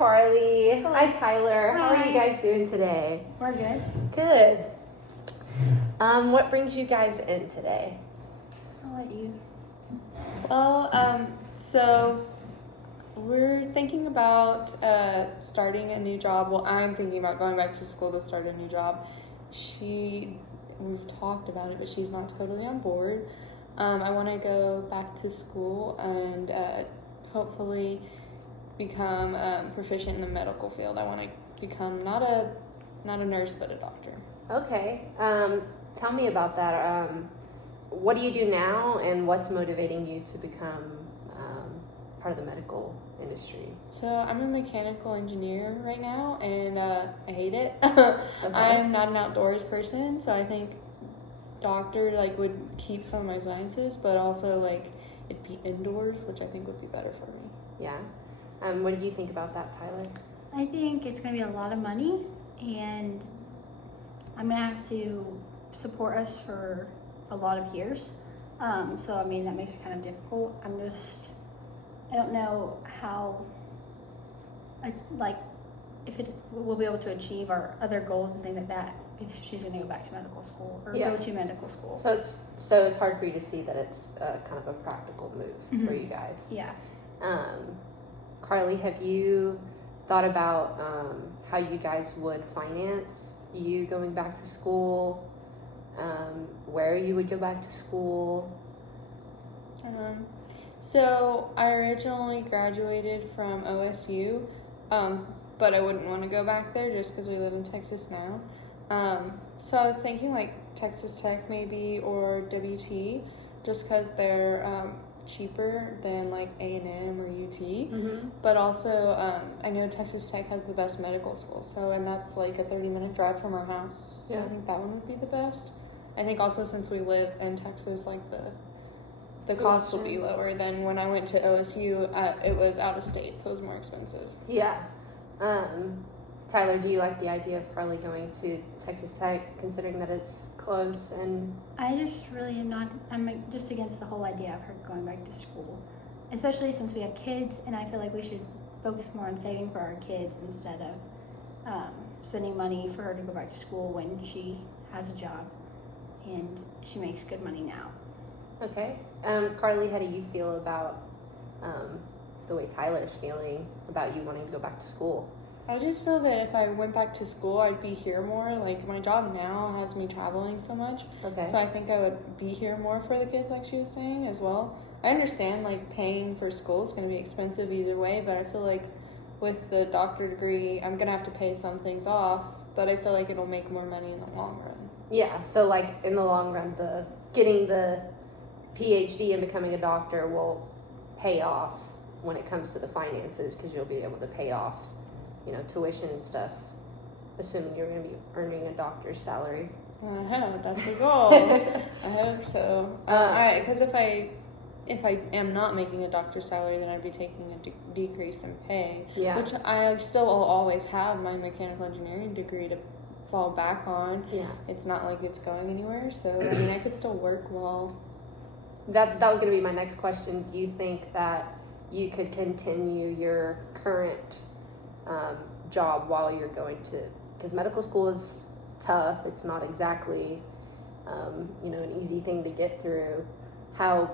Carly. Hello. Hi, Tyler. How are you Hi. guys doing today? We're good. Good. What brings you guys in today? I'll let you. Well, so we're thinking about starting a new job. Well, I'm thinking about going back to school to start a new job. We've talked about it, but she's not totally on board. I want to go back to school and hopefully become proficient in the medical field. I want to become not a nurse, but a doctor. Okay. Tell me about that. What do you do now, and what's motivating you to become part of the medical industry? So I'm a mechanical engineer right now, and I hate it. Okay. I'm not an outdoors person, so I think doctor would keep some of my sciences, but also it'd be indoors, which I think would be better for me. Yeah. What do you think about that, Tyler? I think it's going to be a lot of money, and I'm going to have to support us for a lot of years. So, I mean, that makes it kind of difficult. I don't know how, if we'll be able to achieve our other goals and things like that if she's going to go back to medical school or Yeah. go to medical school. So it's hard for you to see that it's kind of a practical move for you guys. Yeah. Carly, have you thought about how you guys would finance you going back to school? Where you would go back to school? So I originally graduated from OSU, but I wouldn't want to go back there just because we live in Texas now. So I was thinking Texas Tech maybe, or WT, just because they're cheaper than A&M or UT. Mm-hmm. But also I know Texas Tech has the best medical school, and that's a 30-minute drive from our house. So Yeah. I think that one would be the best. I think also since we live in Texas, the cost will be lower than when I went to OSU. It was out of state, so it was more expensive. Yeah. Tyler, do you like the idea of Carly going to Texas Tech, considering that it's close and? I just really am not, I'm just against the whole idea of her going back to school, especially since we have kids, and I feel like we should focus more on saving for our kids instead of spending money for her to go back to school when she has a job and she makes good money now. Okay. Carly, how do you feel about the way Tyler's feeling about you wanting to go back to school? I just feel that if I went back to school, I'd be here more. My job now has me traveling so much. Okay. So I think I would be here more for the kids, like she was saying, as well. I understand, paying for school is going to be expensive either way, but I feel like with the doctor degree, I'm going to have to pay some things off, but I feel like it'll make more money in the long run. Yeah, so in the long run, getting the PhD and becoming a doctor will pay off when it comes to the finances, because you'll be able to pay off, tuition and stuff, assuming you're going to be earning a doctor's salary. I hope that's the goal. I hope so. Because if I am not making a doctor's salary, then I'd be taking a decrease in pay. Yeah. Which I still will always have my mechanical engineering degree to fall back on. Yeah. It's not like it's going anywhere, so I mean I could still work well. That was going to be my next question. Do you think that you could continue your current job while you're going to, because medical school is tough, it's not exactly an easy thing to get through. How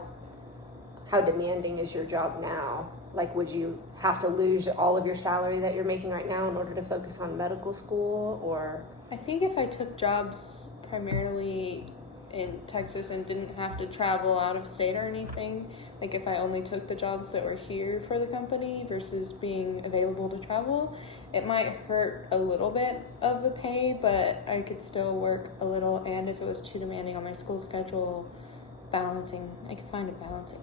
demanding is your job now? Would you have to lose all of your salary that you're making right now in order to focus on medical school, or? I think if I took jobs primarily in Texas and didn't have to travel out of state or anything, if I only took the jobs that were here for the company versus being available to travel, it might hurt a little bit of the pay, but I could still work a little, and if it was too demanding on my school schedule, I could find a balancing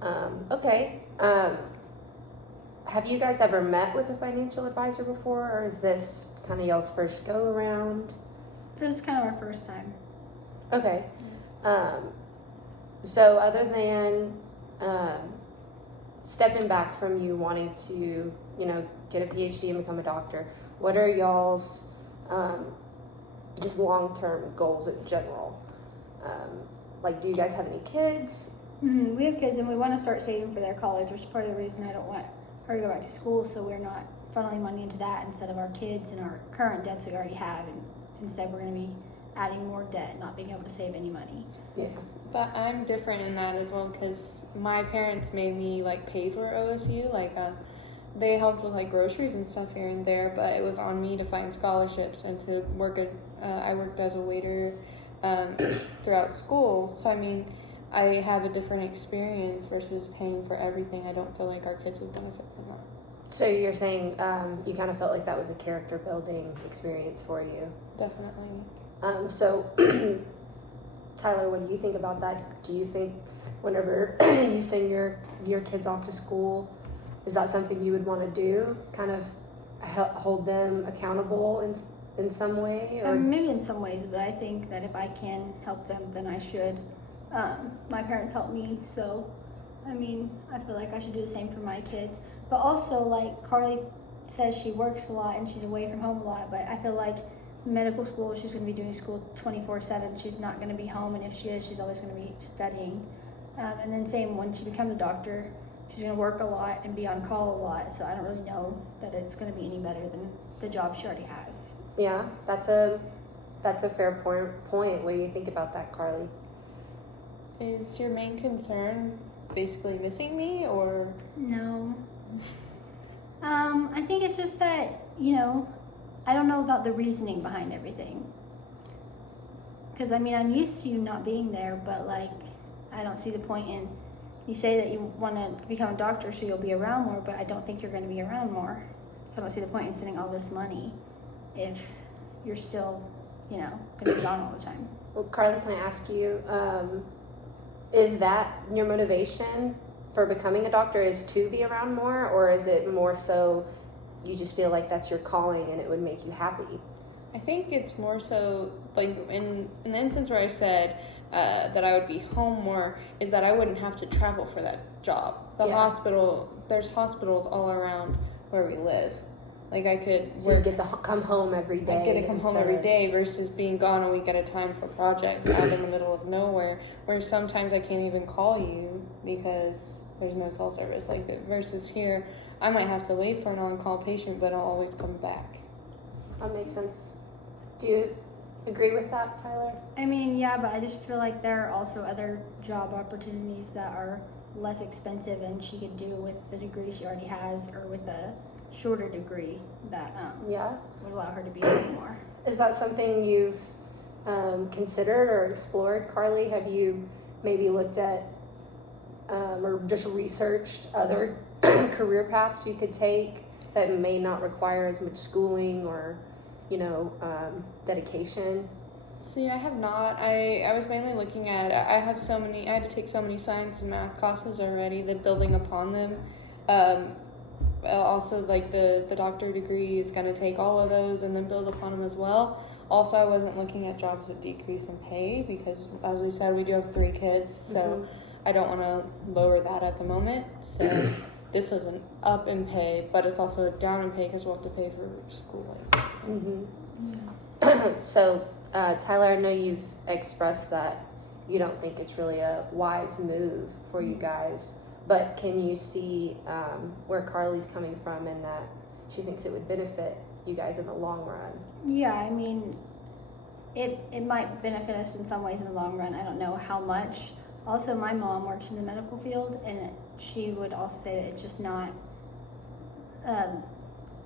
act. Okay. Have you guys ever met with a financial advisor before, or is this kind of y'all's first go around? This is kind of our first time. Okay. So other than stepping back from you wanting to, get a PhD and become a doctor, what are y'all's just long-term goals in general? Do you guys have any kids? We have kids, and we want to start saving for their college, which is part of the reason I don't want her to go back to school, so we're not funneling money into that instead of our kids and our current debts that we already have, and instead we're going to be adding more debt, not being able to save any money. Yeah. But I'm different in that as well because my parents made me like pay for OSU. Like they helped with like groceries and stuff here and there, but it was on me to find scholarships and to work. I worked as a waiter throughout school. So I mean, I have a different experience versus paying for everything. I don't feel like our kids would benefit from that. So you're saying you kind of felt like that was a character building experience for you. Definitely. So Tyler, what do you think about that? Do you think whenever you send your kids off to school, is that something you would want to do? Kind of hold them accountable in some way? Or? Maybe in some ways, but I think that if I can help them, then I should. My parents helped me, so I mean, I feel like I should do the same for my kids. But also, like Carly says, she works a lot and she's away from home a lot, but I feel like medical school, she's going to be doing school 24/7. She's not going to be home, and if she is, she's always going to be studying. And then same when she becomes a doctor, she's going to work a lot and be on call a lot, so I don't really know that it's going to be any better than the job she already has. Yeah, that's a fair point. What do you think about that, Carly? Is your main concern basically missing me, or? No. I think it's just that, I don't know about the reasoning behind everything. Because, I mean, I'm used to you not being there, but, like, I don't see the point in, you say that you want to become a doctor so you'll be around more, but I don't think you're going to be around more. So I don't see the point in sending all this money if you're still, going to be gone all the time. Well, Carly, can I ask you, is that your motivation for becoming a doctor, is to be around more, or is it more so you just feel like that's your calling and it would make you happy? I think it's more so, like, in the instance where I said that I would be home more, is that I wouldn't have to travel for that job. There's hospitals all around where we live. Like, I could So you get to come home every day. I get to come home every day versus being gone a week at a time for projects out in the middle of nowhere, where sometimes I can't even call you because there's no cell service. Like, versus here, I might have to leave for an on-call patient, but I'll always come back. That makes sense. Do you agree with that, Tyler? I mean, yeah, but I just feel like there are also other job opportunities that are less expensive and she could do with the degree she already has, or with a shorter degree that would allow her to be home more. Is that something you've considered or explored, Carly? Have you maybe looked at or just researched other career paths you could take that may not require as much schooling or dedication? See, I have not. I was mainly looking at, I had to take so many science and math classes already that building upon them. Also, like the doctor degree is going to take all of those and then build upon them as well. Also, I wasn't looking at jobs that decrease in pay because, as we said, we do have 3 kids, so I don't want to lower that at the moment. So this is an up in pay, but it's also a down in pay because we'll have to pay for schooling. So, Tyler, I know you've expressed that you don't think it's really a wise move for you guys, but can you see where Carly's coming from and that she thinks it would benefit you guys in the long run? Yeah, I mean, it might benefit us in some ways in the long run. I don't know how much. Also, my mom works in the medical field, and she would also say that it's just not,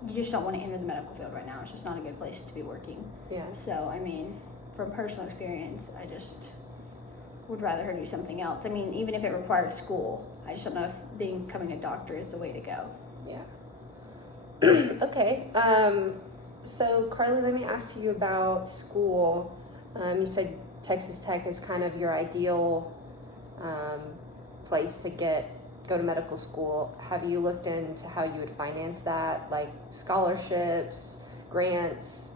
you just don't want to enter the medical field right now. It's just not a good place to be working. Yeah. So, I mean, from personal experience, I just would rather her do something else. I mean, even if it required school, I just don't know if becoming a doctor is the way to go. Yeah. Okay. So, Carly, let me ask you about school. You said Texas Tech is kind of your ideal place to go to medical school. Have you looked into how you would finance that, like scholarships, grants?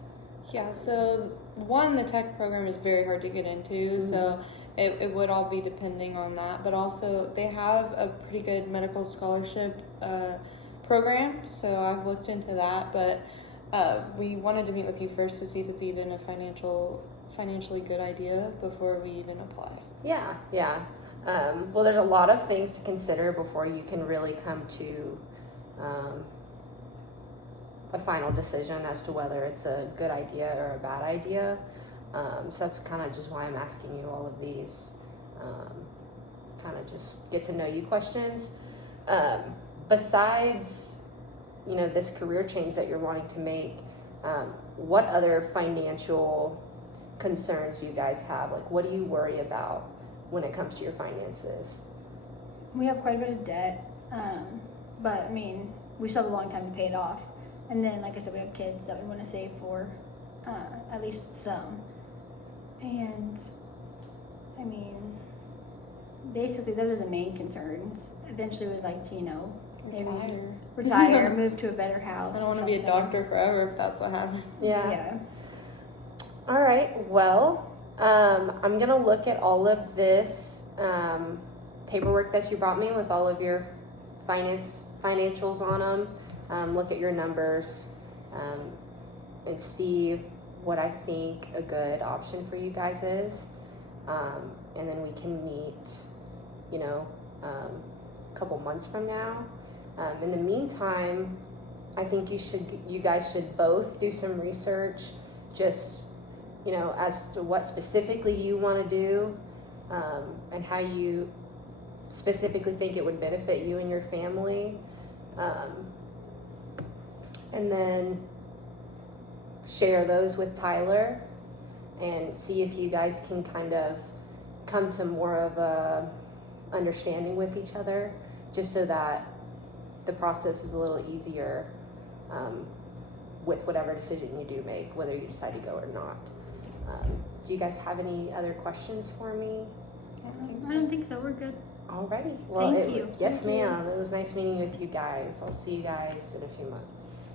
Yeah, so the tech program is very hard to get into, so it would all be depending on that, but also they have a pretty good medical scholarship program, so I've looked into that, but we wanted to meet with you first to see if it's even a financially good idea before we even apply. Yeah. Well, there's a lot of things to consider before you can really come to a final decision as to whether it's a good idea or a bad idea. So that's kind of just why I'm asking you all of these kind of just get to know you questions. Besides, you know, this career change that you're wanting to make, what other financial concerns you guys have? Like, what do you worry about when it comes to your finances? We have quite a bit of debt, but I mean, we still have a long time to pay it off. And then, like I said, we have kids that we want to save for, at least some. And I mean, basically, those are the main concerns. Eventually, we'd like to, you know, maybe retire, move to a better house. I don't want to be a doctor forever if that's what happens. Yeah. All right. Well, I'm gonna look at all of this paperwork that you brought me with all of your financials on them. Look at your numbers and see what I think a good option for you guys is, and then we can meet, you know, a couple months from now. In the meantime, I think you guys should both do some research, just, you know, as to what specifically you want to do, and how you specifically think it would benefit you and your family. And then share those with Tyler and see if you guys can kind of come to more of a understanding with each other, just so that the process is a little easier with whatever decision you do make, whether you decide to go or not. Do you guys have any other questions for me? I don't think so. We're good. Alrighty. Well, Thank you. Yes, Thank you. ma'am. It was nice meeting with you guys. I'll see you guys in a few months.